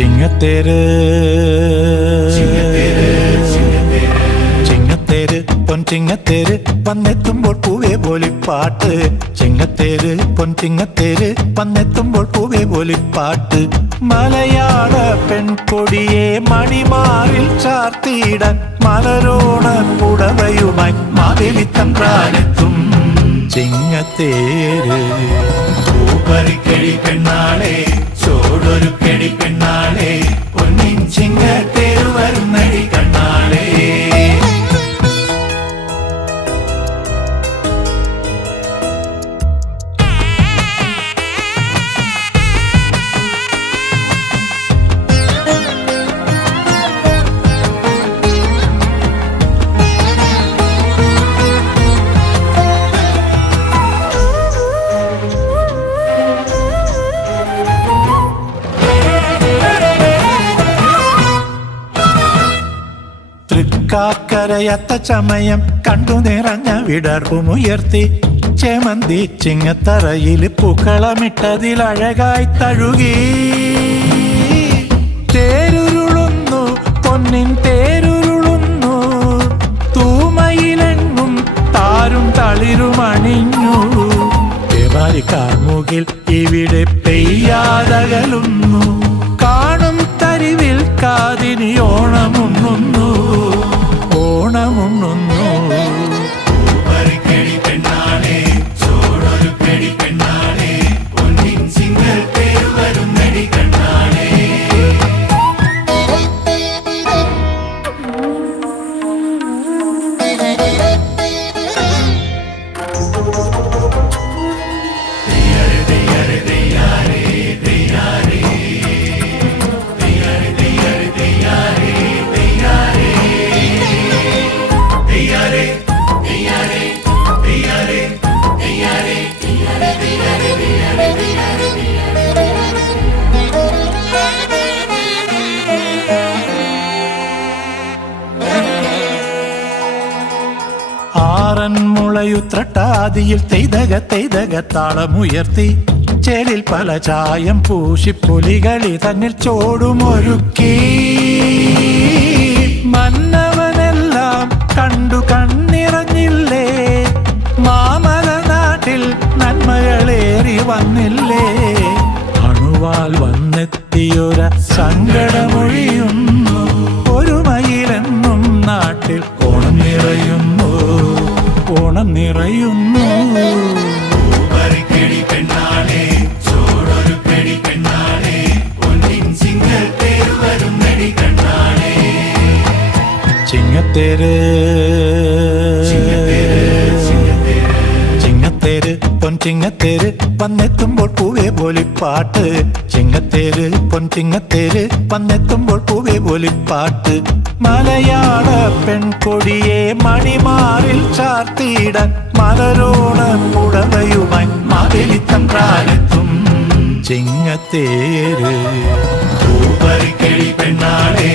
ചിങ്ങത്തേര് ചിങ്ങത്തേര് പൊൻചിങ്ങത്തേര് വന്നെത്തുമ്പോൾ പൂവേ പോലിപ്പാട്ട്. ചിങ്ങത്തേര് പൊൻചിങ്ങത്തേര് വന്നെത്തുമ്പോൾ പൂവേ പോലിപ്പാട്ട്. മലയാള പെൺകൊടിയെ മണിമാറിൽ ചാർത്തിയിടാൻ മലരോണ പുടവയുമായി മാവേലിത്തമ്പ്രാനെത്തും. ചിങ്ങത്തേര് പൂപ്പറിക്കടി പെണ്ണാളെ ചോടൊരു കെടി പെണ്ണാളെ പൊന്നിൻ ചിങ്ങത്തേര് വരുന്നടി കണ്ണാളെ. തൃക്കാക്കരയത്ത ചമയം കണ്ടു നിറഞ്ഞ വിടർപ്പുമുയർത്തി ചേമന്തി ചിങ്ങത്തറയിൽ പൂക്കളമിട്ടതിലഴകായി തഴുകി. തേരുരുളുന്നു പൊന്നിൻ തേരുരുളുന്നു തൂമയിലെങ്ങും താരും തളിരുമണിഞ്ഞു. ദേവാരി കാർമുകിൽ ഇവിടെ പെയ്യാതകലുന്നു. കാണും തരിവിൽ കാതിനി ഓണമുണ്ണുന്നു ഓണമുണ്ണുന്നു. പൂപ്പറിക്കടി പെണ്ണാളെ ചോടൊരു കെടി പെണ്ണാളെ പൊന്നിൻ ചിങ്ങത്തേര് വരുന്നടി കണ്ണാളെ. ആറന്മുളയുത്രട്ടാതിയിൽ തെയ്തക തെയ്തക താളമുയർത്തി ചേലിൽ പല ചായം പൂശി പുലികളി തന്നിൽ ചോടുമൊരുക്കി. മന്നവനെല്ലാം കണ്ടു കണ്ണിറഞ്ഞില്ലേ, മാമല നാട്ടിൽ നന്മകളേറി വന്നില്ലേ. അണുവാൽ വന്നെത്തിയൊര സങ്കടമൊഴിയുന്നു, ഒരു മയിലെന്നും നാട്ടിൽ ഓണം നിറയുന്നു ഓണം നിറയുന്നു. പൂപ്പറിക്കടി പെണ്ണാളെ ചോടൊരു കെടി പെണ്ണാളെ പൊന്നിൻ ചിങ്ങത്തേര് വരുന്നടി കണ്ണാളെ. ചിങ്ങത്തേര് ചിങ്ങത്തേര് പൊൻചിങ്ങത്തേര് വന്നെത്തുമ്പോൾ പൂവേ പോലിപ്പാട്ട്. ചിങ്ങത്തേര് പൊൻചിങ്ങത്തേര് വന്നെത്തുമ്പോൾ പൂവേ പോലിപ്പാട്ട്. മലയാള പെൺകൊടിയെ മണിമാറിൽ ചാർത്തിയിടാൻ മലരോണ പുടവയുമായി മാവേലിത്തമ്പ്രാനെത്തും. ചിങ്ങത്തേര് പൂപ്പറിക്കടി പെണ്ണാളെ